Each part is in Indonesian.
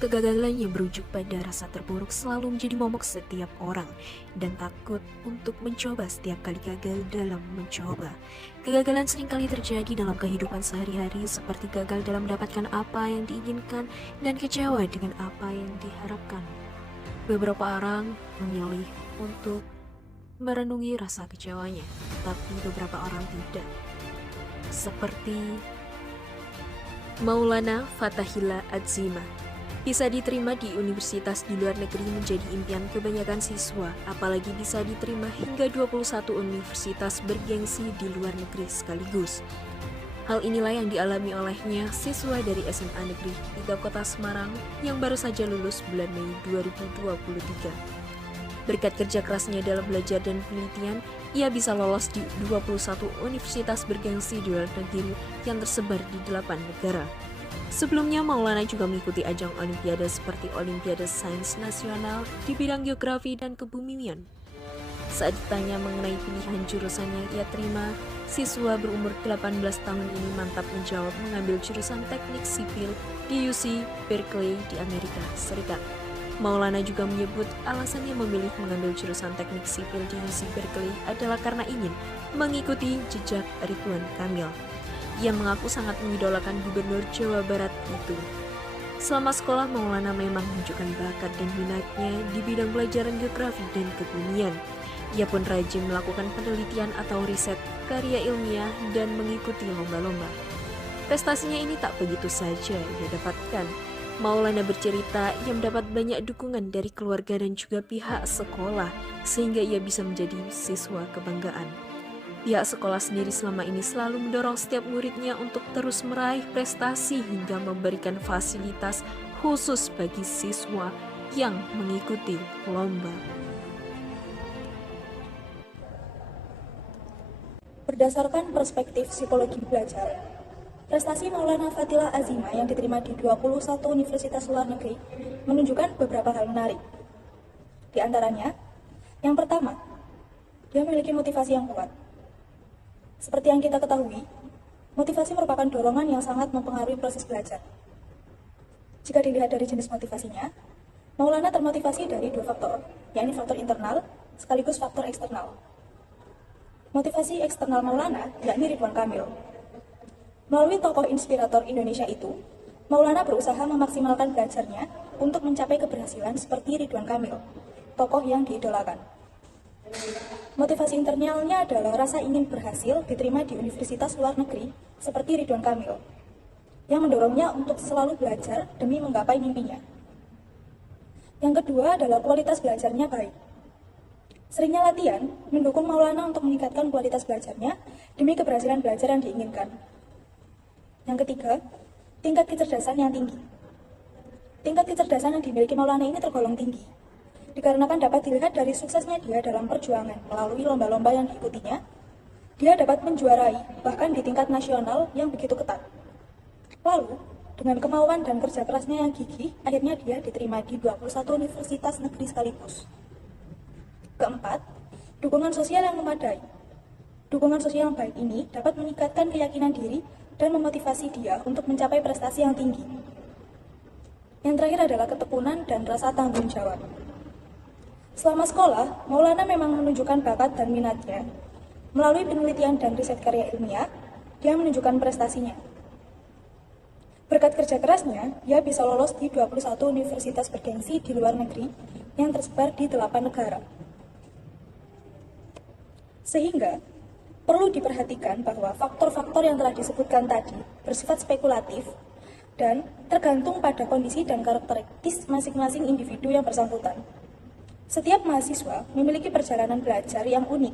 Kegagalan yang berujung pada rasa terpuruk selalu menjadi momok setiap orang dan takut untuk mencoba setiap kali gagal dalam mencoba. Kegagalan seringkali terjadi dalam kehidupan sehari-hari seperti gagal dalam mendapatkan apa yang diinginkan dan kecewa dengan apa yang diharapkan. Beberapa orang memilih untuk merenungi rasa kecewanya, tapi beberapa orang tidak. Seperti Maulana Fatahillah Azima. Bisa diterima di universitas di luar negeri menjadi impian kebanyakan siswa, apalagi bisa diterima hingga 21 universitas bergengsi di luar negeri sekaligus. Hal inilah yang dialami olehnya siswa dari SMA Negeri 3 Kota Semarang yang baru saja lulus bulan Mei 2023. Berkat kerja kerasnya dalam belajar dan penelitian, ia bisa lolos di 21 universitas bergengsi di luar negeri yang tersebar di 8 negara. Sebelumnya, Maulana juga mengikuti ajang olimpiade seperti Olimpiade Sains Nasional di bidang geografi dan kebumian. Saat ditanya mengenai pilihan jurusannya ia terima, siswa berumur 18 tahun ini mantap menjawab mengambil jurusan teknik sipil di UC Berkeley di Amerika Serikat. Maulana juga menyebut alasannya memilih mengambil jurusan teknik sipil di UC Berkeley adalah karena ingin mengikuti jejak Ridwan Kamil. Ia mengaku sangat mengidolakan Gubernur Jawa Barat itu. Selama sekolah, Maulana memang menunjukkan bakat dan minatnya di bidang pelajaran geografi dan kebumian. Ia pun rajin melakukan penelitian atau riset karya ilmiah dan mengikuti lomba-lomba. Prestasinya ini tak begitu saja ia dapatkan. Maulana bercerita ia mendapat banyak dukungan dari keluarga dan juga pihak sekolah, sehingga ia bisa menjadi siswa kebanggaan. Pihak sekolah sendiri selama ini selalu mendorong setiap muridnya untuk terus meraih prestasi hingga memberikan fasilitas khusus bagi siswa yang mengikuti lomba. Berdasarkan perspektif psikologi belajar, prestasi Maulana Fatahillah Azima yang diterima di 21 universitas luar negeri menunjukkan beberapa hal menarik. Di antaranya, yang pertama, dia memiliki motivasi yang kuat. Seperti yang kita ketahui, motivasi merupakan dorongan yang sangat mempengaruhi proses belajar. Jika dilihat dari jenis motivasinya, Maulana termotivasi dari 2 faktor, yakni faktor internal sekaligus faktor eksternal. Motivasi eksternal Maulana yakni Ridwan Kamil. Melalui tokoh inspirator Indonesia itu, Maulana berusaha memaksimalkan belajarnya untuk mencapai keberhasilan seperti Ridwan Kamil, tokoh yang diidolakan. Motivasi internalnya adalah rasa ingin berhasil diterima di universitas luar negeri seperti Ridwan Kamil, yang mendorongnya untuk selalu belajar demi menggapai mimpinya. Yang kedua adalah kualitas belajarnya baik. Seringnya latihan mendukung Maulana untuk meningkatkan kualitas belajarnya demi keberhasilan belajar yang diinginkan. Yang ketiga, tingkat kecerdasan yang tinggi. Tingkat kecerdasan yang dimiliki Maulana ini tergolong tinggi, dikarenakan dapat dilihat dari suksesnya dia dalam perjuangan melalui lomba-lomba yang diikutinya. Dia dapat menjuarai bahkan di tingkat nasional yang begitu ketat. Lalu, dengan kemauan dan kerja kerasnya yang gigih, akhirnya dia diterima di 21 universitas negeri sekaligus. Keempat, dukungan sosial yang memadai. Dukungan sosial yang baik ini dapat meningkatkan keyakinan diri dan memotivasi dia untuk mencapai prestasi yang tinggi. Yang terakhir adalah ketekunan dan rasa tanggung jawab. Selama sekolah, Maulana memang menunjukkan bakat dan minatnya. Melalui penelitian dan riset karya ilmiah, dia menunjukkan prestasinya. Berkat kerja kerasnya, dia bisa lolos di 21 universitas bergengsi di luar negeri yang tersebar di 8 negara. Sehingga, perlu diperhatikan bahwa faktor-faktor yang telah disebutkan tadi bersifat spekulatif dan tergantung pada kondisi dan karakteristik masing-masing individu yang bersangkutan. Setiap mahasiswa memiliki perjalanan belajar yang unik,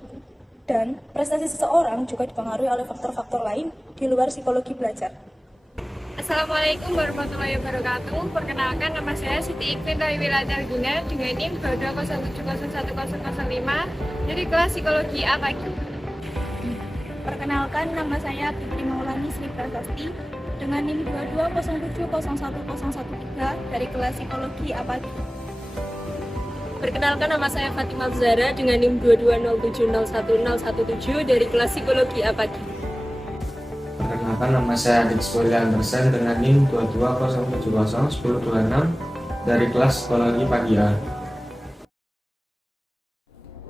dan prestasi seseorang juga dipengaruhi oleh faktor-faktor lain di luar psikologi belajar. Assalamualaikum warahmatullahi wabarakatuh. Perkenalkan, nama saya Siti Iqbal Wilada Guna dengan NIM 22070105 dari kelas Psikologi A pagi. Perkenalkan, nama saya Fitri Maulani Sri Prasasti dengan NIM 2207010113 dari kelas Psikologi A pagi. Perkenalkan, nama saya Fatimah Zara dengan NIM 2207010117 dari kelas Psikologi A pagi. Perkenalkan, nama saya Adik Spoiler Andersen dengan NIM 2207011026 dari kelas Psikologi Pagi A.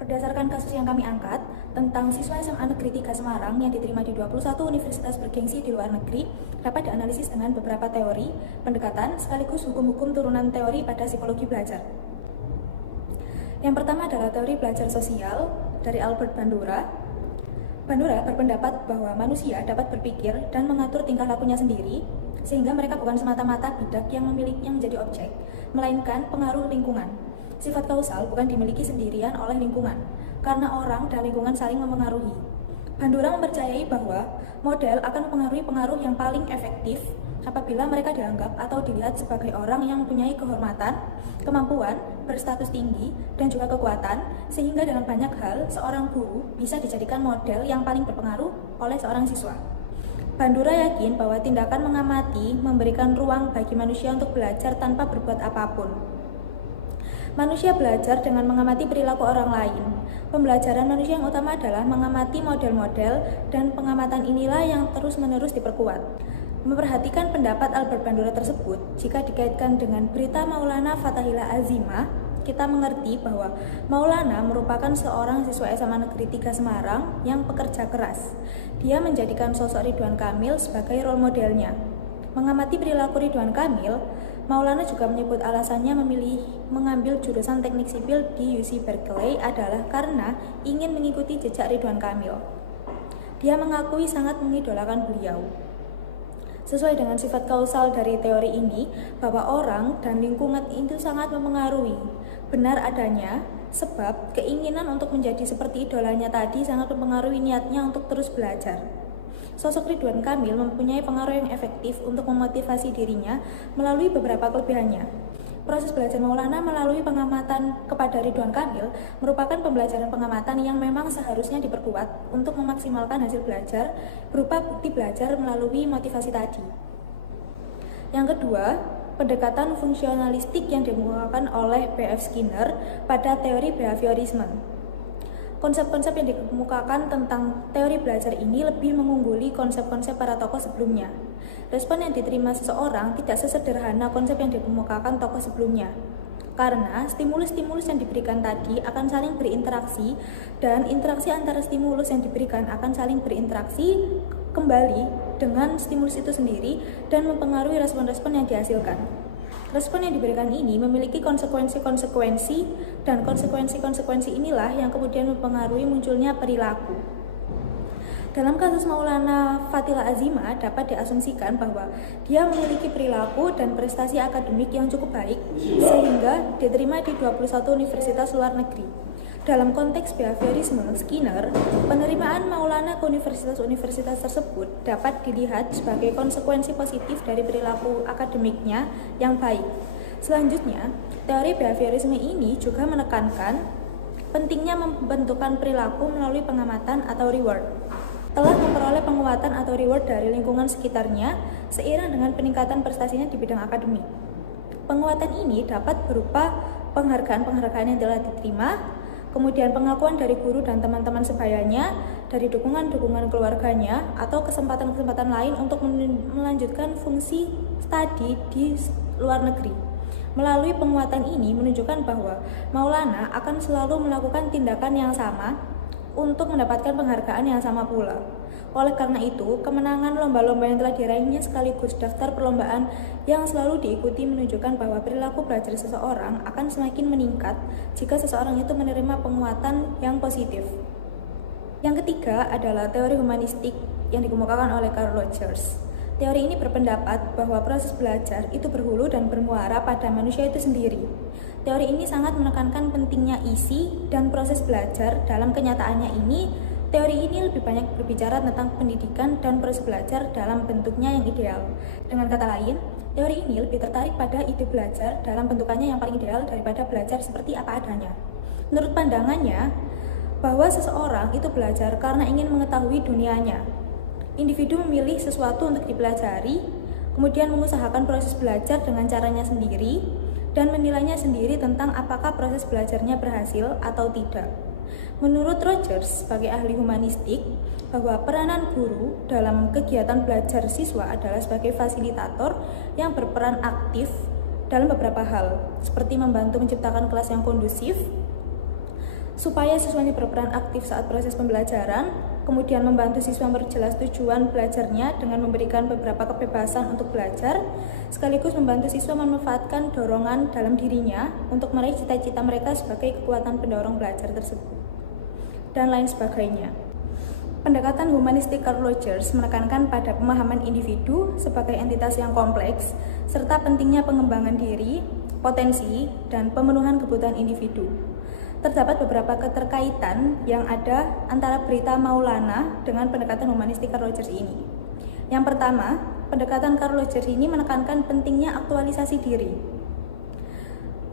Berdasarkan kasus yang kami angkat tentang siswa SMA Negeri 3 Semarang yang diterima di 21 universitas bergengsi di luar negeri, dapat dianalisis dengan beberapa teori, pendekatan, sekaligus hukum-hukum turunan teori pada psikologi belajar. Yang pertama adalah teori belajar sosial dari Albert Bandura. Bandura berpendapat bahwa manusia dapat berpikir dan mengatur tingkah lakunya sendiri, sehingga mereka bukan semata-mata bidak yang menjadi objek, melainkan pengaruh lingkungan. Sifat kausal bukan dimiliki sendirian oleh lingkungan, karena orang dan lingkungan saling mempengaruhi. Bandura mempercayai bahwa model akan mempengaruhi pengaruh yang paling efektif apabila mereka dianggap atau dilihat sebagai orang yang mempunyai kehormatan, kemampuan, berstatus tinggi, dan juga kekuatan, sehingga dalam banyak hal seorang guru bisa dijadikan model yang paling berpengaruh oleh seorang siswa. Bandura yakin bahwa tindakan mengamati memberikan ruang bagi manusia untuk belajar tanpa berbuat apapun. Manusia belajar dengan mengamati perilaku orang lain. Pembelajaran manusia yang utama adalah mengamati model-model, dan pengamatan inilah yang terus-menerus diperkuat. Memperhatikan pendapat Albert Bandura tersebut, jika dikaitkan dengan berita Maulana Fathahillah Azimah, kita mengerti bahwa Maulana merupakan seorang siswa SMA Negeri 3 Semarang yang pekerja keras. Dia menjadikan sosok Ridwan Kamil sebagai role modelnya. Mengamati perilaku Ridwan Kamil, Maulana juga menyebut alasannya memilih mengambil jurusan teknik sipil di UC Berkeley adalah karena ingin mengikuti jejak Ridwan Kamil. Dia mengakui sangat mengidolakan beliau. Sesuai dengan sifat kausal dari teori ini, bahwa orang dan lingkungan itu sangat mempengaruhi. Benar adanya, sebab keinginan untuk menjadi seperti idolanya tadi sangat mempengaruhi niatnya untuk terus belajar. Sosok Ridwan Kamil mempunyai pengaruh yang efektif untuk memotivasi dirinya melalui beberapa kelebihannya. Proses belajar Maulana melalui pengamatan kepada Ridwan Kamil merupakan pembelajaran pengamatan yang memang seharusnya diperkuat untuk memaksimalkan hasil belajar berupa bukti belajar melalui motivasi tadi. Yang kedua, pendekatan fungsionalistik yang dikemukakan oleh B.F. Skinner pada teori behaviorisme. Konsep-konsep yang dikemukakan tentang teori belajar ini lebih mengungguli konsep-konsep para tokoh sebelumnya. Respon yang diterima seseorang tidak sesederhana konsep yang dikemukakan tokoh sebelumnya. Karena stimulus-stimulus yang diberikan tadi akan saling berinteraksi, dan interaksi antara stimulus yang diberikan akan saling berinteraksi kembali dengan stimulus itu sendiri dan mempengaruhi respon-respon yang dihasilkan. Respon yang diberikan ini memiliki konsekuensi-konsekuensi, dan konsekuensi-konsekuensi inilah yang kemudian mempengaruhi munculnya perilaku. Dalam kasus Maulana Fathahillah Azimah dapat diasumsikan bahwa dia memiliki perilaku dan prestasi akademik yang cukup baik sehingga diterima di 21 universitas luar negeri. Dalam konteks behaviorisme Skinner, penerimaan Maulana ke universitas-universitas tersebut dapat dilihat sebagai konsekuensi positif dari perilaku akademiknya yang baik. Selanjutnya, teori behaviorisme ini juga menekankan pentingnya membentukkan perilaku melalui pengamatan atau reward. Telah memperoleh penguatan atau reward dari lingkungan sekitarnya seiring dengan peningkatan prestasinya di bidang akademik. Penguatan ini dapat berupa penghargaan-penghargaan yang telah diterima, kemudian pengakuan dari guru dan teman-teman sebayanya, dari dukungan-dukungan keluarganya, atau kesempatan-kesempatan lain untuk melanjutkan fungsi studi di luar negeri. Melalui penguatan ini menunjukkan bahwa Maulana akan selalu melakukan tindakan yang sama untuk mendapatkan penghargaan yang sama pula. Oleh karena itu, kemenangan lomba-lomba yang telah diraihnya sekaligus daftar perlombaan yang selalu diikuti menunjukkan bahwa perilaku belajar seseorang akan semakin meningkat jika seseorang itu menerima penguatan yang positif. Yang ketiga adalah teori humanistik yang dikemukakan oleh Carl Rogers. Teori ini berpendapat bahwa proses belajar itu berhulu dan bermuara pada manusia itu sendiri. Teori ini sangat menekankan pentingnya isi dan proses belajar. Dalam kenyataannya ini, teori ini lebih banyak berbicara tentang pendidikan dan proses belajar dalam bentuknya yang ideal. Dengan kata lain, teori ini lebih tertarik pada ide belajar dalam bentukannya yang paling ideal daripada belajar seperti apa adanya. Menurut pandangannya, bahwa seseorang itu belajar karena ingin mengetahui dunianya. Individu memilih sesuatu untuk dipelajari, kemudian mengusahakan proses belajar dengan caranya sendiri, dan menilainya sendiri tentang apakah proses belajarnya berhasil atau tidak. Menurut Rogers, sebagai ahli humanistik, bahwa peranan guru dalam kegiatan belajar siswa adalah sebagai fasilitator yang berperan aktif dalam beberapa hal, seperti membantu menciptakan kelas yang kondusif, supaya siswa ini berperan aktif saat proses pembelajaran, kemudian membantu siswa memperjelas tujuan belajarnya dengan memberikan beberapa kebebasan untuk belajar, sekaligus membantu siswa memanfaatkan dorongan dalam dirinya untuk meraih cita-cita mereka sebagai kekuatan pendorong belajar tersebut, dan lain sebagainya. Pendekatan humanistik Carl Rogers menekankan pada pemahaman individu sebagai entitas yang kompleks, serta pentingnya pengembangan diri, potensi, dan pemenuhan kebutuhan individu. Terdapat beberapa keterkaitan yang ada antara berita Maulana dengan pendekatan humanistik Carl Rogers ini. Yang pertama, pendekatan Carl Rogers ini menekankan pentingnya aktualisasi diri,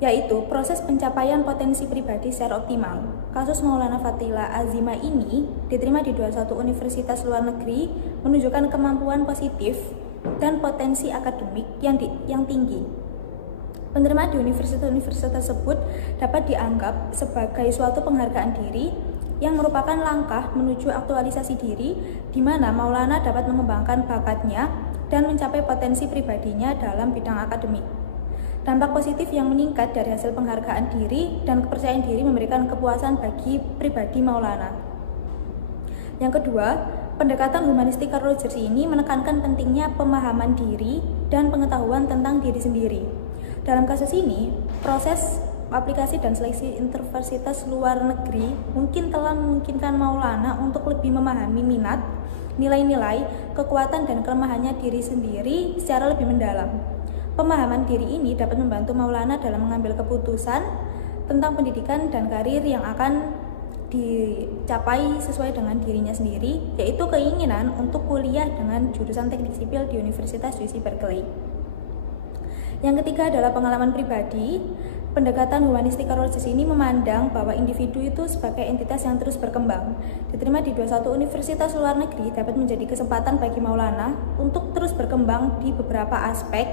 yaitu proses pencapaian potensi pribadi secara optimal. Kasus Maulana Fatila Azimah ini diterima di 21 universitas luar negeri menunjukkan kemampuan positif dan potensi akademik yang tinggi. Penerima di universitas tersebut dapat dianggap sebagai suatu penghargaan diri yang merupakan langkah menuju aktualisasi diri, di mana Maulana dapat mengembangkan bakatnya dan mencapai potensi pribadinya dalam bidang akademik. Dampak positif yang meningkat dari hasil penghargaan diri dan kepercayaan diri memberikan kepuasan bagi pribadi Maulana. Yang kedua, pendekatan humanistik Carl Rogers ini menekankan pentingnya pemahaman diri dan pengetahuan tentang diri sendiri. Dalam kasus ini, proses aplikasi dan seleksi universitas luar negeri mungkin telah memungkinkan Maulana untuk lebih memahami minat, nilai-nilai, kekuatan dan kelemahannya diri sendiri secara lebih mendalam. Pemahaman diri ini dapat membantu Maulana dalam mengambil keputusan tentang pendidikan dan karir yang akan dicapai sesuai dengan dirinya sendiri, yaitu keinginan untuk kuliah dengan jurusan teknik sipil di Universitas UC Berkeley. Yang ketiga adalah pengalaman pribadi. Pendekatan humanistik Carl Rogers ini memandang bahwa individu itu sebagai entitas yang terus berkembang. Diterima di 21 universitas luar negeri dapat menjadi kesempatan bagi Maulana untuk terus berkembang di beberapa aspek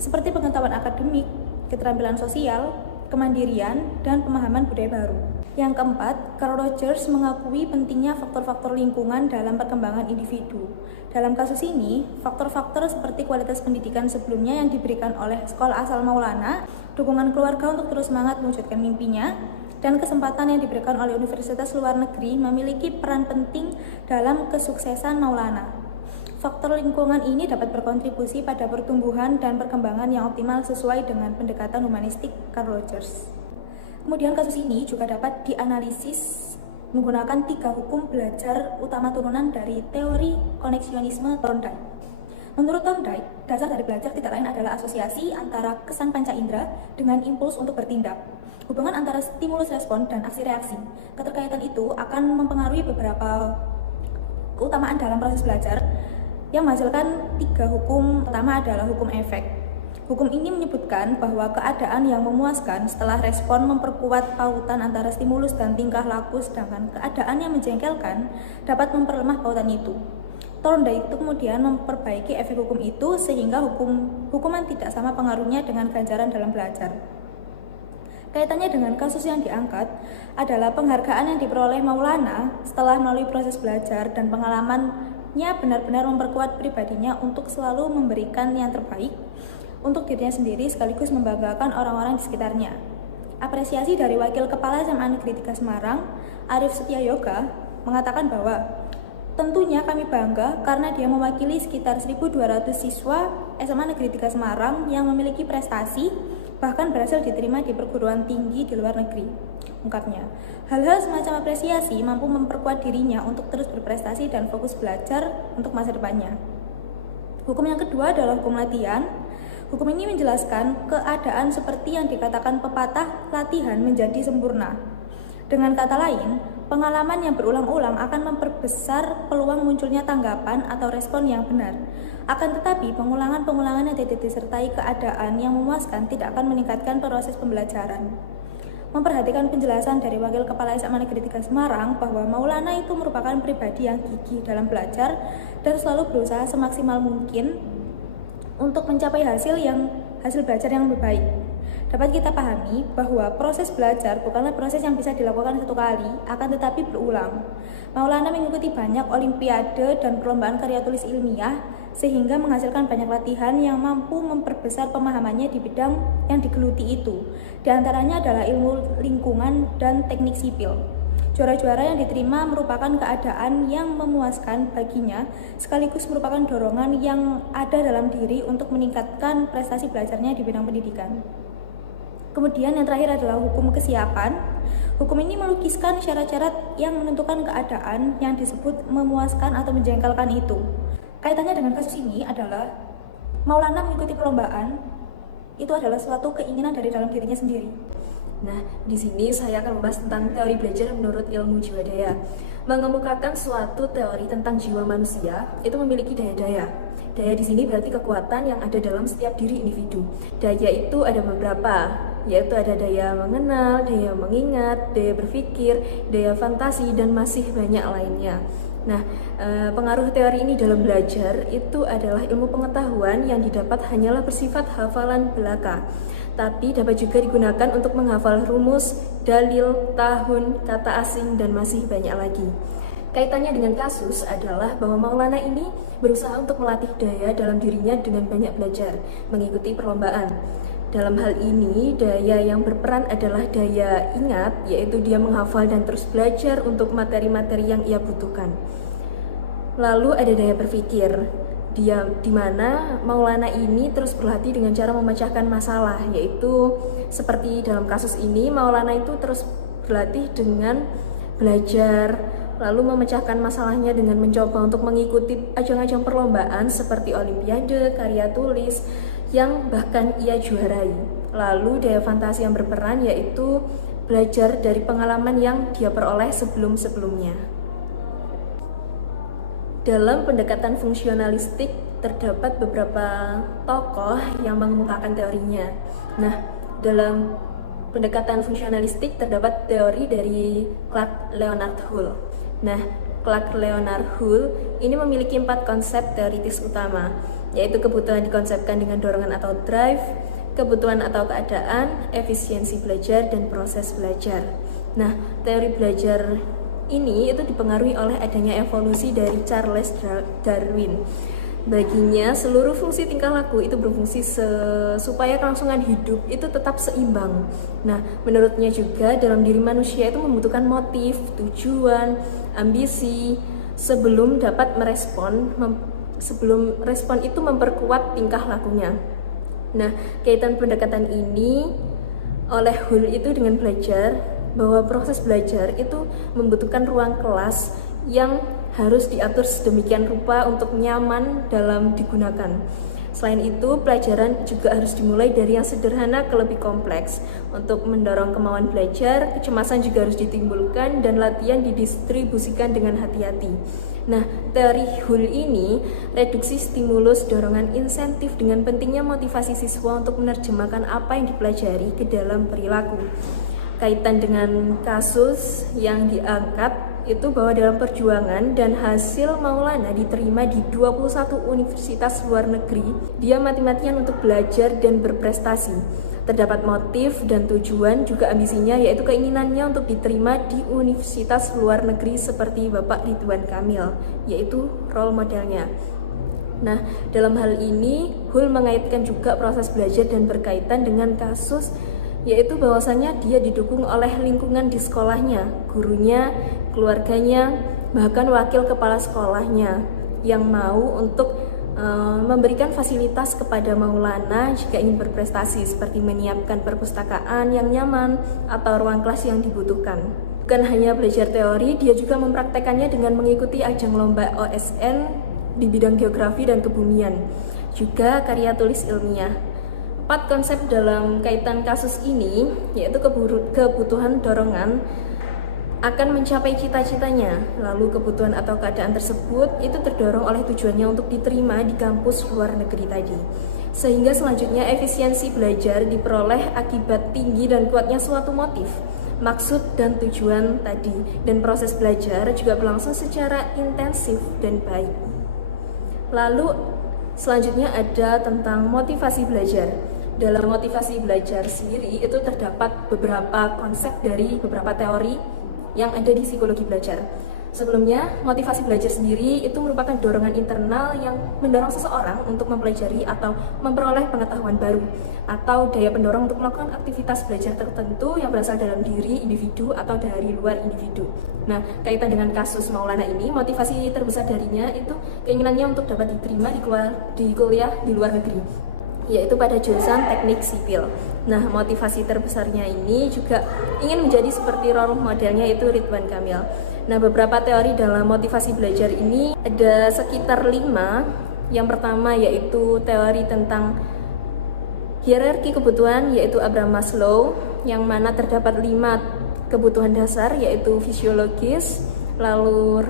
seperti pengetahuan akademik, keterampilan sosial, kemandirian, dan pemahaman budaya baru. Yang keempat, Carl Rogers mengakui pentingnya faktor-faktor lingkungan dalam perkembangan individu. Dalam kasus ini, faktor-faktor seperti kualitas pendidikan sebelumnya yang diberikan oleh sekolah asal Maulana, dukungan keluarga untuk terus semangat mewujudkan mimpinya, dan kesempatan yang diberikan oleh universitas luar negeri memiliki peran penting dalam kesuksesan Maulana. Faktor lingkungan ini dapat berkontribusi pada pertumbuhan dan perkembangan yang optimal sesuai dengan pendekatan humanistik Carl Rogers. Kemudian kasus ini juga dapat dianalisis menggunakan 3 hukum belajar utama turunan dari teori koneksionisme Thorndike. Menurut Thorndike, dasar dari belajar tidak lain adalah asosiasi antara kesan panca indera dengan impuls untuk bertindak. Hubungan antara stimulus respon dan aksi reaksi. Keterkaitan itu akan mempengaruhi beberapa keutamaan dalam proses belajar yang menghasilkan 3 hukum. Pertama adalah hukum efek. Hukum ini menyebutkan bahwa keadaan yang memuaskan setelah respon memperkuat pautan antara stimulus dan tingkah laku, sedangkan keadaan yang menjengkelkan dapat memperlemah pautan itu. Thorndike itu kemudian memperbaiki efek hukum itu sehingga hukuman tidak sama pengaruhnya dengan ganjaran dalam belajar. Kaitannya dengan kasus yang diangkat adalah penghargaan yang diperoleh Maulana setelah melalui proses belajar dan pengalamannya benar-benar memperkuat pribadinya untuk selalu memberikan yang terbaik untuk dirinya sendiri sekaligus membanggakan orang-orang di sekitarnya. Apresiasi dari Wakil Kepala SMA Negeri 3 Semarang, Arif Setyayoga, mengatakan bahwa tentunya kami bangga karena dia mewakili sekitar 1.200 siswa SMA Negeri 3 Semarang yang memiliki prestasi, bahkan berhasil diterima di perguruan tinggi di luar negeri. Ungkapnya, hal-hal semacam apresiasi mampu memperkuat dirinya untuk terus berprestasi dan fokus belajar untuk masa depannya. Hukum yang kedua adalah hukum latihan. Hukum ini menjelaskan keadaan seperti yang dikatakan pepatah, latihan menjadi sempurna. Dengan kata lain, pengalaman yang berulang-ulang akan memperbesar peluang munculnya tanggapan atau respon yang benar. Akan tetapi, pengulangan-pengulangan yang tidak disertai keadaan yang memuaskan tidak akan meningkatkan proses pembelajaran. Memperhatikan penjelasan dari Wakil Kepala SMA Negeri 3 Semarang bahwa Maulana itu merupakan pribadi yang gigih dalam belajar dan selalu berusaha semaksimal mungkin untuk mencapai hasil belajar yang lebih baik. Dapat kita pahami bahwa proses belajar bukanlah proses yang bisa dilakukan satu kali, akan tetapi berulang. Maulana mengikuti banyak olimpiade dan perlombaan karya tulis ilmiah sehingga menghasilkan banyak latihan yang mampu memperbesar pemahamannya di bidang yang digeluti itu. Di antaranya adalah ilmu lingkungan dan teknik sipil. Juara-juara yang diterima merupakan keadaan yang memuaskan baginya, sekaligus merupakan dorongan yang ada dalam diri untuk meningkatkan prestasi belajarnya di bidang pendidikan. Kemudian yang terakhir adalah hukum kesiapan. Hukum ini melukiskan syarat-syarat yang menentukan keadaan yang disebut memuaskan atau menjengkelkan itu. Kaitannya dengan kasus ini adalah Maulana mengikuti perlombaan itu adalah suatu keinginan dari dalam dirinya sendiri. Nah, di sini saya akan membahas tentang teori belajar menurut ilmu jiwa daya. Mengemukakan suatu teori tentang jiwa manusia itu memiliki daya-daya. Daya di sini berarti kekuatan yang ada dalam setiap diri individu. Daya itu ada beberapa, yaitu ada daya mengenal, daya mengingat, daya berpikir, daya fantasi, dan masih banyak lainnya. Nah, pengaruh teori ini dalam belajar itu adalah ilmu pengetahuan yang didapat hanyalah bersifat hafalan belaka, tapi dapat juga digunakan untuk menghafal rumus, dalil, tahun, kata asing, dan masih banyak lagi. Kaitannya dengan kasus adalah bahwa Maulana ini berusaha untuk melatih daya dalam dirinya dengan banyak belajar, mengikuti perlombaan. Dalam hal ini, daya yang berperan adalah daya ingat, yaitu dia menghafal dan terus belajar untuk materi-materi yang ia butuhkan. Lalu ada daya berpikir, dia di mana Maulana ini terus berlatih dengan cara memecahkan masalah, yaitu seperti dalam kasus ini Maulana itu terus berlatih dengan belajar, lalu memecahkan masalahnya dengan mencoba untuk mengikuti ajang-ajang perlombaan seperti olimpiade, karya tulis, yang bahkan ia juarai. Lalu daya fantasi yang berperan yaitu belajar dari pengalaman yang dia peroleh sebelum-sebelumnya. Dalam pendekatan fungsionalistik terdapat beberapa tokoh yang mengemukakan teorinya. Nah, dalam pendekatan fungsionalistik terdapat teori dari Clark Leonard Hull. Nah, Clark Leonard Hull ini memiliki 4 konsep teoritis utama, yaitu kebutuhan dikonsepkan dengan dorongan atau drive, kebutuhan atau keadaan, efisiensi belajar, dan proses belajar. Nah, teori belajar ini itu dipengaruhi oleh adanya evolusi dari Charles Darwin. Baginya, seluruh fungsi tingkah laku itu berfungsi supaya kelangsungan hidup itu tetap seimbang. Nah, menurutnya juga dalam diri manusia itu membutuhkan motif, tujuan, ambisi, sebelum dapat sebelum respon itu memperkuat tingkah lakunya. Nah, kaitan pendekatan ini oleh Hull itu dengan belajar, bahwa proses belajar itu membutuhkan ruang kelas yang harus diatur sedemikian rupa untuk nyaman dalam digunakan. Selain itu, pelajaran juga harus dimulai dari yang sederhana ke lebih kompleks. Untuk mendorong kemauan belajar, kecemasan juga harus ditimbulkan dan latihan didistribusikan dengan hati-hati. Nah, teori Hull ini reduksi stimulus, dorongan, insentif dengan pentingnya motivasi siswa untuk menerjemahkan apa yang dipelajari ke dalam perilaku. Kaitan dengan kasus yang diangkat itu bahwa dalam perjuangan dan hasil Maulana diterima di 21 universitas luar negeri, dia mati-matian untuk belajar dan berprestasi. Terdapat motif dan tujuan juga ambisinya, yaitu keinginannya untuk diterima di universitas luar negeri seperti Bapak Ridwan Kamil, yaitu role modelnya. Nah, dalam hal ini Hull mengaitkan juga proses belajar dan berkaitan dengan kasus, yaitu bahwasannya dia didukung oleh lingkungan di sekolahnya, gurunya, keluarganya, bahkan wakil kepala sekolahnya yang mau untuk memberikan fasilitas kepada Maulana jika ingin berprestasi, seperti menyiapkan perpustakaan yang nyaman atau ruang kelas yang dibutuhkan. Bukan hanya belajar teori, dia juga mempraktekannya dengan mengikuti ajang lomba OSN di bidang geografi dan kebumian, juga karya tulis ilmiah. 4 konsep dalam kaitan kasus ini, yaitu kebutuhan dorongan akan mencapai cita-citanya, lalu kebutuhan atau keadaan tersebut itu terdorong oleh tujuannya untuk diterima di kampus luar negeri tadi. Sehingga selanjutnya efisiensi belajar diperoleh akibat tinggi dan kuatnya suatu motif, maksud dan tujuan tadi, dan proses belajar juga berlangsung secara intensif dan baik. Lalu selanjutnya ada tentang motivasi belajar. Dalam motivasi belajar sendiri itu terdapat beberapa konsep dari beberapa teori yang ada di psikologi belajar. Sebelumnya, motivasi belajar sendiri itu merupakan dorongan internal yang mendorong seseorang untuk mempelajari atau memperoleh pengetahuan baru, atau daya pendorong untuk melakukan aktivitas belajar tertentu yang berasal dalam diri individu atau dari luar individu. Nah, kaitan dengan kasus Maulana ini, motivasi terbesar darinya itu keinginannya untuk dapat diterima di kuliah di luar negeri, yaitu pada jurusan teknik sipil. Nah, motivasi terbesarnya ini juga ingin menjadi seperti role modelnya, yaitu Ridwan Kamil. Nah, beberapa teori dalam motivasi belajar ini ada sekitar 5. Yang pertama yaitu teori tentang hierarki kebutuhan, yaitu Abraham Maslow, yang mana terdapat 5 kebutuhan dasar, yaitu fisiologis, lalu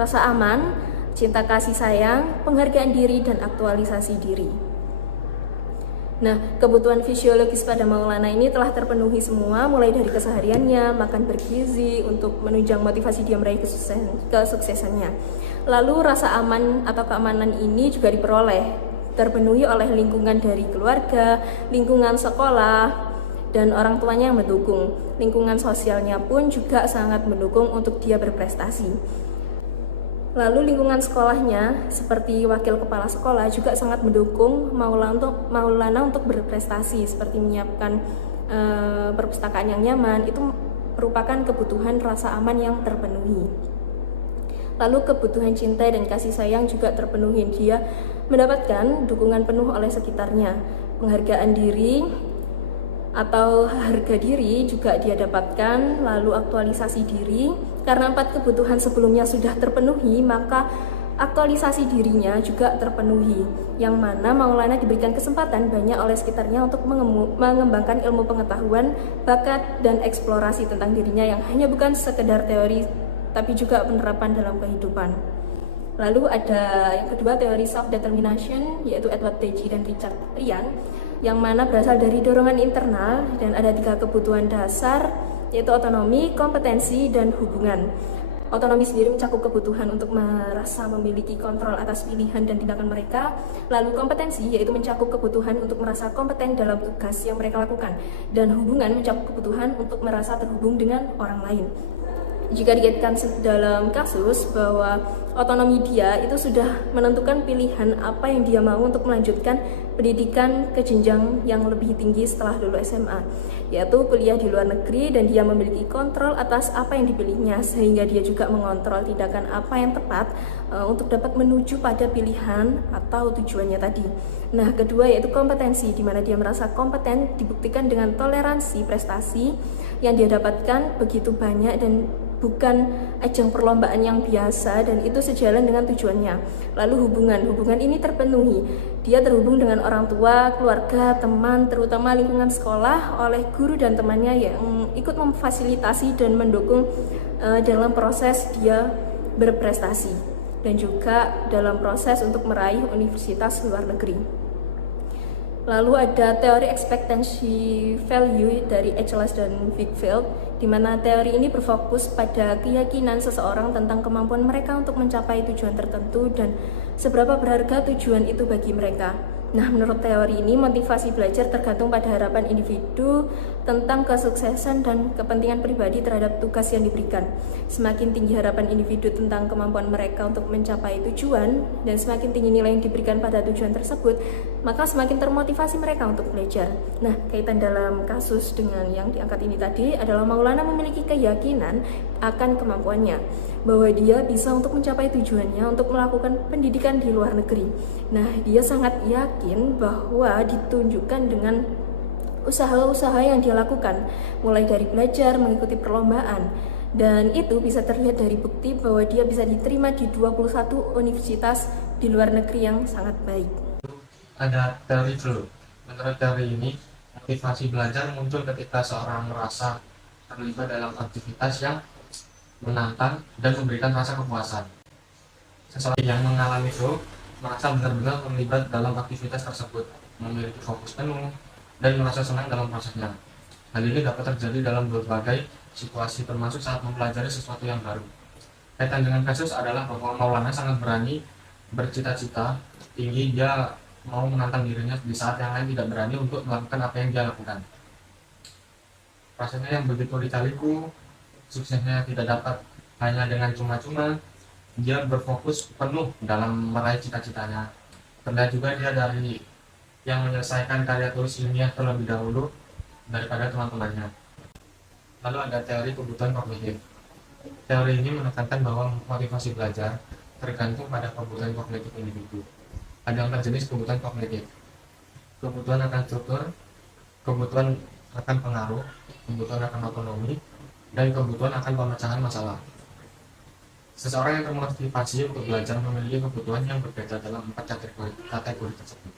rasa aman, cinta kasih sayang, penghargaan diri, dan aktualisasi diri. Nah, kebutuhan fisiologis pada Maulana ini telah terpenuhi semua, mulai dari kesehariannya, makan bergizi untuk menunjang motivasi dia meraih kesuksesannya. Lalu rasa aman atau keamanan ini juga terpenuhi oleh lingkungan dari keluarga, lingkungan sekolah, dan orang tuanya yang mendukung. Lingkungan sosialnya pun juga sangat mendukung untuk dia berprestasi. Lalu lingkungan sekolahnya seperti wakil kepala sekolah juga sangat mendukung Maulana untuk berprestasi, seperti menyiapkan perpustakaan yang nyaman. Itu merupakan kebutuhan rasa aman yang terpenuhi. Lalu kebutuhan cinta dan kasih sayang juga terpenuhi. Dia mendapatkan dukungan penuh oleh sekitarnya. Penghargaan diri atau harga diri juga dia dapatkan, lalu aktualisasi diri. Karena 4 kebutuhan sebelumnya sudah terpenuhi, maka aktualisasi dirinya juga terpenuhi, yang mana Maulana diberikan kesempatan banyak oleh sekitarnya untuk mengembangkan ilmu pengetahuan, bakat, dan eksplorasi tentang dirinya yang hanya bukan sekedar teori, tapi juga penerapan dalam kehidupan. Lalu ada yang kedua, teori self-determination, yaitu Edward Teji dan Richard Ryan, yang mana berasal dari dorongan internal, dan ada 3 kebutuhan dasar, yaitu otonomi, kompetensi, dan hubungan. Otonomi sendiri mencakup kebutuhan untuk merasa memiliki kontrol atas pilihan dan tindakan mereka. Lalu kompetensi yaitu mencakup kebutuhan untuk merasa kompeten dalam tugas yang mereka lakukan. Dan hubungan mencakup kebutuhan untuk merasa terhubung dengan orang lain. Jika dikaitkan dalam kasus bahwa otonomi dia itu sudah menentukan pilihan apa yang dia mau untuk melanjutkan pendidikan ke jenjang yang lebih tinggi setelah lulus SMA, yaitu kuliah di luar negeri, dan dia memiliki kontrol atas apa yang dipilihnya, sehingga dia juga mengontrol tindakan apa yang tepat untuk dapat menuju pada pilihan atau tujuannya tadi. Nah, kedua yaitu kompetensi, di mana dia merasa kompeten dibuktikan dengan toleransi prestasi yang dia dapatkan begitu banyak dan bukan ajang perlombaan yang biasa, dan itu sejalan dengan tujuannya. Lalu hubungan ini terpenuhi. Dia terhubung dengan orang tua, keluarga, teman, terutama lingkungan sekolah, oleh guru dan temannya yang ikut memfasilitasi dan mendukung dalam proses dia berprestasi, dan juga dalam proses untuk meraih universitas luar negeri. Lalu ada teori expectancy value dari Achilles dan Wakefield, di mana teori ini berfokus pada keyakinan seseorang tentang kemampuan mereka untuk mencapai tujuan tertentu dan seberapa berharga tujuan itu bagi mereka. Nah, menurut teori ini, motivasi belajar tergantung pada harapan individu tentang kesuksesan dan kepentingan pribadi terhadap tugas yang diberikan. Semakin tinggi harapan individu tentang kemampuan mereka untuk mencapai tujuan, dan semakin tinggi nilai yang diberikan pada tujuan tersebut, maka semakin termotivasi mereka untuk belajar. Nah, kaitan dalam kasus dengan yang diangkat ini tadi adalah Maulana memiliki keyakinan akan kemampuannya, bahwa dia bisa untuk mencapai tujuannya untuk melakukan pendidikan di luar negeri. Nah, dia sangat yakin bahwa ditunjukkan dengan usaha-usaha yang dia lakukan, mulai dari belajar, mengikuti perlombaan, dan itu bisa terlihat dari bukti bahwa dia bisa diterima di 21 universitas di luar negeri yang sangat baik. Ada teori flow. Menurut teori ini, motivasi belajar muncul ketika seorang merasa terlibat dalam aktivitas yang menantang dan memberikan rasa kepuasan. Seseorang yang mengalami flow merasa benar-benar terlibat dalam aktivitas tersebut, memiliki fokus penuh, dan merasa senang dalam prosesnya. Hal ini dapat terjadi dalam berbagai situasi, termasuk saat mempelajari sesuatu yang baru. Kaitan dengan kasus adalah bahwa Maulana sangat berani bercita-cita tinggi, dia mau menantang dirinya di saat yang lain tidak berani untuk melakukan apa yang dia lakukan. Prosesnya yang begitu lika-liku, suksesnya tidak dapat hanya dengan cuma-cuma, dia berfokus penuh dalam meraih cita-citanya. Terlihat juga dia dari yang menyelesaikan karya tulis ilmiah terlebih dahulu daripada teman-temannya. Lalu ada teori kebutuhan kognitif. Teori ini menekankan bahwa motivasi belajar tergantung pada kebutuhan kognitif individu. Ada 4 jenis kebutuhan kognitif: kebutuhan akan struktur, kebutuhan akan pengaruh, kebutuhan akan otonomi, dan kebutuhan akan pemecahan masalah. Seseorang yang termotivasi untuk belajar memiliki kebutuhan yang berbeda dalam 4 kategori tersebut.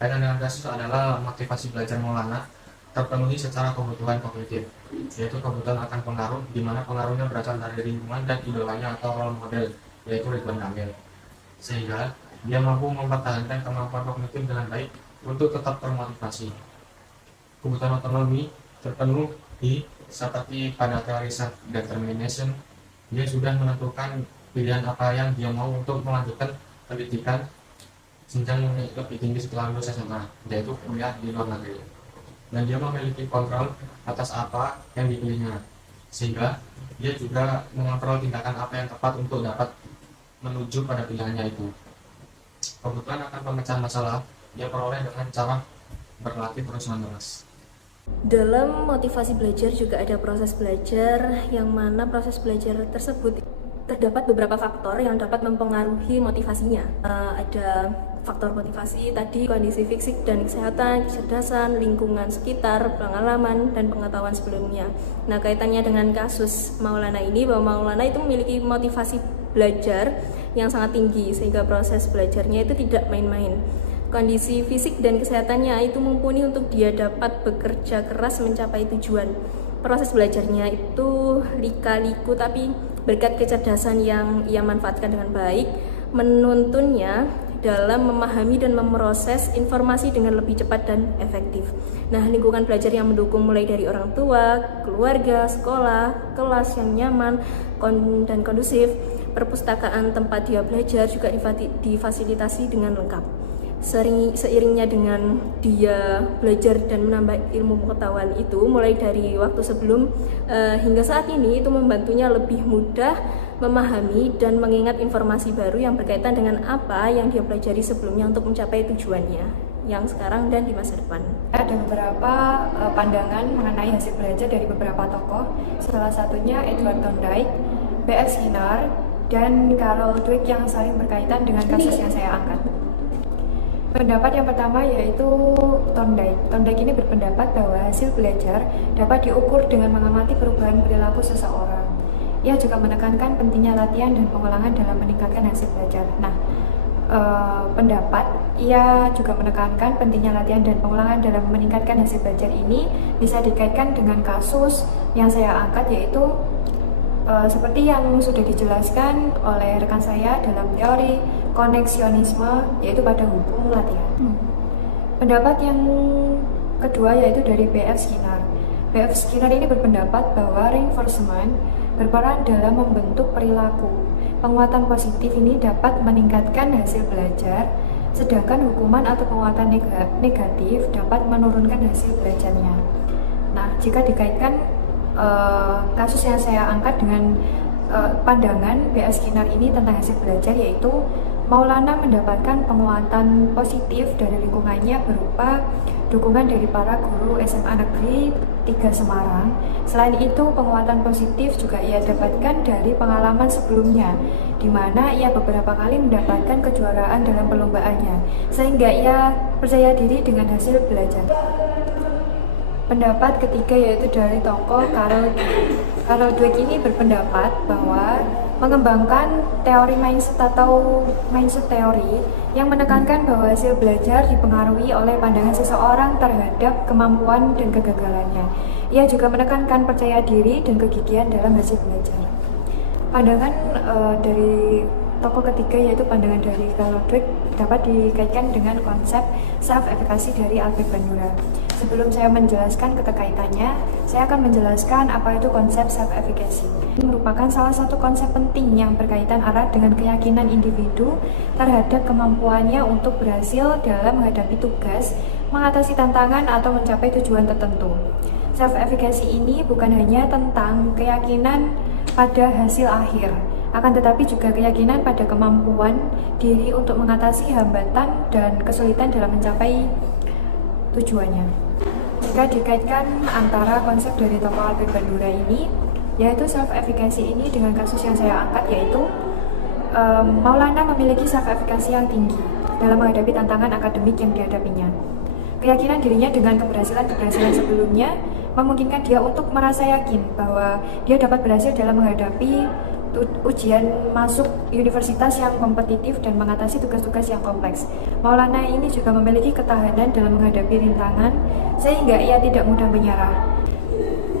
Kaitan dengan kasus adalah motivasi belajar Maulana terpenuhi secara kebutuhan kognitif, yaitu kebutuhan akan pengaruh, di mana pengaruhnya berasal dari lingkungan dan idolanya atau role model, yaitu Ridwan Kamil, sehingga dia mampu mempertahankan kemampuan kognitif dengan baik untuk tetap termotivasi. Kebutuhan otonomi terpenuhi seperti pada teori self-determination, dia sudah menentukan pilihan apa yang dia mau untuk melanjutkan pendidikan jenjang lebih tinggi setelah lulus SMA, yaitu kuliah di luar negeri. Dan dia memiliki kontrol atas apa yang dipilihnya, sehingga dia juga mengontrol tindakan apa yang tepat untuk dapat menuju pada pilihannya itu. Kebutuhan akan pemecahan masalah dia peroleh dengan cara berlatih terus-menerus. Dalam motivasi belajar juga ada proses belajar, yang mana proses belajar tersebut terdapat beberapa faktor yang dapat mempengaruhi motivasinya. Ada faktor motivasi tadi, kondisi fisik dan kesehatan, kecerdasan, lingkungan sekitar, pengalaman, dan pengetahuan sebelumnya. Nah, kaitannya dengan kasus Maulana ini, bahwa Maulana itu memiliki motivasi belajar yang sangat tinggi, sehingga proses belajarnya itu tidak main-main. Kondisi fisik dan kesehatannya itu mumpuni untuk dia dapat bekerja keras mencapai tujuan. Proses belajarnya itu lika-liku, tapi berkat kecerdasan yang ia manfaatkan dengan baik, menuntunnya dalam memahami dan memproses informasi dengan lebih cepat dan efektif. Nah, lingkungan belajar yang mendukung mulai dari orang tua, keluarga, sekolah, kelas yang nyaman dan kondusif, perpustakaan tempat dia belajar juga difasilitasi dengan lengkap. Seiringnya dengan dia belajar dan menambah ilmu pengetahuan itu, mulai dari waktu sebelum hingga saat ini, itu membantunya lebih mudah memahami dan mengingat informasi baru yang berkaitan dengan apa yang dia pelajari sebelumnya untuk mencapai tujuannya yang sekarang dan di masa depan. Ada beberapa pandangan mengenai hasil belajar dari beberapa tokoh, salah satunya Edward Thorndike, B.F. Skinner, dan Carol Dweck yang saling berkaitan dengan kasus yang saya angkat. Pendapat yang pertama yaitu Thorndike. Thorndike ini berpendapat bahwa hasil belajar dapat diukur dengan mengamati perubahan perilaku seseorang. Ia juga menekankan pentingnya latihan dan pengulangan dalam meningkatkan hasil belajar. Nah, ia juga menekankan pentingnya latihan dan pengulangan dalam meningkatkan hasil belajar ini bisa dikaitkan dengan kasus yang saya angkat, yaitu seperti yang sudah dijelaskan oleh rekan saya dalam teori koneksionisme, yaitu pada hukum latihan. Pendapat yang kedua yaitu dari B.F. Skinner. B.F. Skinner ini berpendapat bahwa reinforcement berperan dalam membentuk perilaku. Penguatan positif ini dapat meningkatkan hasil belajar, sedangkan hukuman atau penguatan negatif dapat menurunkan hasil belajarnya. Nah, jika dikaitkan kasus yang saya angkat dengan pandangan B.F. Skinner ini tentang hasil belajar, yaitu Maulana mendapatkan penguatan positif dari lingkungannya berupa dukungan dari para guru SMA Negeri 3 Semarang. Selain itu, penguatan positif juga ia dapatkan dari pengalaman sebelumnya, di mana ia beberapa kali mendapatkan kejuaraan dalam perlombaannya, sehingga ia percaya diri dengan hasil belajar. Pendapat ketiga yaitu dari tokoh Carol Dweck ini berpendapat bahwa mengembangkan teori mindset atau mindset teori yang menekankan bahwa hasil belajar dipengaruhi oleh pandangan seseorang terhadap kemampuan dan kegagalannya. Ia juga menekankan percaya diri dan kegigihan dalam hasil belajar. Pandangan dari tokoh ketiga yaitu pandangan dari Carol Dweck dapat dikaitkan dengan konsep self-efficacy dari Albert Bandura. Sebelum saya menjelaskan keterkaitannya, saya akan menjelaskan apa itu konsep self-efficacy. Ini merupakan salah satu konsep penting yang berkaitan erat dengan keyakinan individu terhadap kemampuannya untuk berhasil dalam menghadapi tugas, mengatasi tantangan, atau mencapai tujuan tertentu. Self-efficacy ini bukan hanya tentang keyakinan pada hasil akhir, akan tetapi juga keyakinan pada kemampuan diri untuk mengatasi hambatan dan kesulitan dalam mencapai tujuannya. Jika dikaitkan antara konsep dari tokoh Albert Bandura ini, yaitu self-efficacy ini dengan kasus yang saya angkat, yaitu Maulana memiliki self-efficacy yang tinggi dalam menghadapi tantangan akademik yang dihadapinya. Keyakinan dirinya dengan keberhasilan-keberhasilan sebelumnya memungkinkan dia untuk merasa yakin bahwa dia dapat berhasil dalam menghadapi ujian masuk universitas yang kompetitif dan mengatasi tugas-tugas yang kompleks. Maulana ini juga memiliki ketahanan dalam menghadapi rintangan sehingga ia tidak mudah menyerah,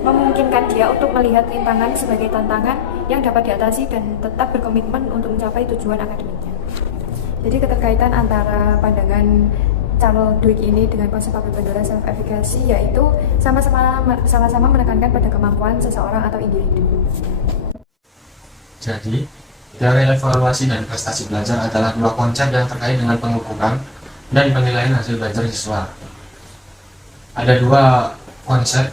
memungkinkan dia untuk melihat rintangan sebagai tantangan yang dapat diatasi dan tetap berkomitmen untuk mencapai tujuan akademiknya. Jadi keterkaitan antara pandangan Charles Duhigg ini dengan konsep Albert Bandura self-efficacy yaitu sama-sama menekankan pada kemampuan seseorang atau individu. Jadi, teori evaluasi dan prestasi belajar adalah dua konsep yang terkait dengan pengukuran dan penilaian hasil belajar siswa. Ada dua konsep,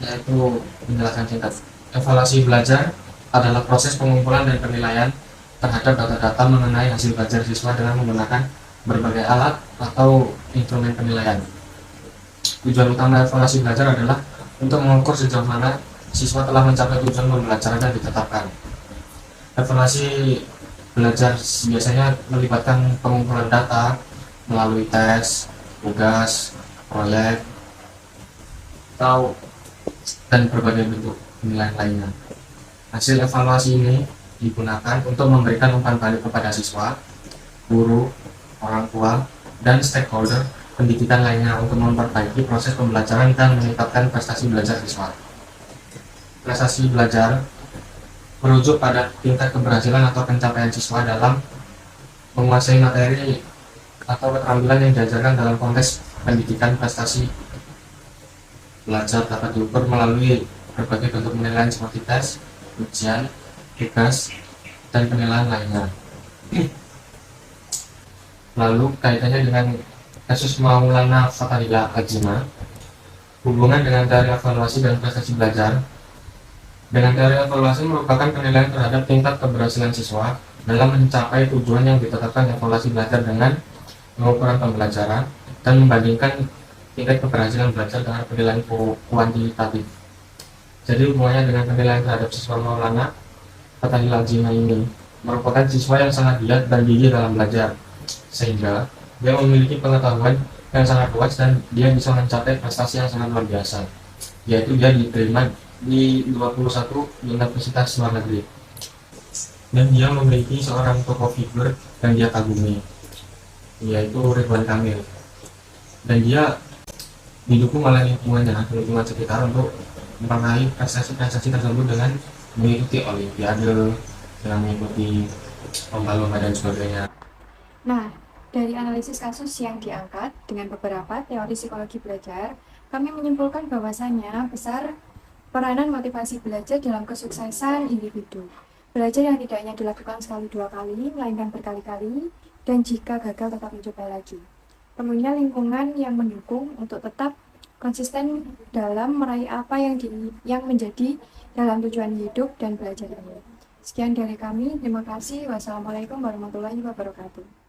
yaitu penjelasan singkat. Evaluasi belajar adalah proses pengumpulan dan penilaian terhadap data-data mengenai hasil belajar siswa dengan menggunakan berbagai alat atau instrumen penilaian. Tujuan utama evaluasi belajar adalah untuk mengukur sejauh mana siswa telah mencapai tujuan pembelajaran yang ditetapkan. Evaluasi belajar biasanya melibatkan pengumpulan data melalui tes, tugas, proyek, dan berbagai bentuk penilaian lainnya. Hasil evaluasi ini digunakan untuk memberikan umpan balik kepada siswa, guru, orang tua, dan stakeholder pendidikan lainnya untuk memperbaiki proses pembelajaran dan meningkatkan prestasi belajar siswa. Prestasi belajar merujuk pada tingkat keberhasilan atau pencapaian siswa dalam menguasai materi atau keterampilan yang diajarkan dalam konteks pendidikan. Prestasi belajar dapat diukur melalui berbagai bentuk penilaian seperti tes, ujian, tugas, dan penilaian lainnya. Lalu kaitannya dengan kasus Maulana Fatahillah Azimah, hubungan dengan teori evaluasi dan prestasi belajar. Dengan teori evaluasi merupakan penilaian terhadap tingkat keberhasilan siswa dalam mencapai tujuan yang ditetapkan evaluasi belajar dengan pengukuran pembelajaran dan membandingkan tingkat keberhasilan belajar dengan penilaian kuantitatif. Jadi hubungannya dengan penilaian terhadap siswa Maulana Fatahillah Azimah ini merupakan siswa yang sangat giat dan gigih dalam belajar, sehingga dia memiliki pengetahuan yang sangat luas dan dia bisa mencapai prestasi yang sangat luar biasa, yaitu dia diterima di 21 universitas luar negeri, dan dia memiliki seorang tokoh figur yang dia kagumi, yaitu Ridwan Kamil, dan dia didukung oleh lingkungan sekitar untuk meraih prestasi tersebut dengan mengikuti olimpiade, dengan mengikuti lomba-lomba dan sebagainya. Nah, dari analisis kasus yang diangkat dengan beberapa teori psikologi belajar, kami menyimpulkan bahwasannya besar peranan motivasi belajar dalam kesuksesan individu. Belajar yang tidak hanya dilakukan sekali dua kali, melainkan berkali-kali, dan jika gagal tetap mencoba lagi. Perlunya lingkungan yang mendukung untuk tetap konsisten dalam meraih apa yang menjadi dalam tujuan hidup dan belajar ini. Sekian dari kami, terima kasih. Wassalamualaikum warahmatullahi wabarakatuh.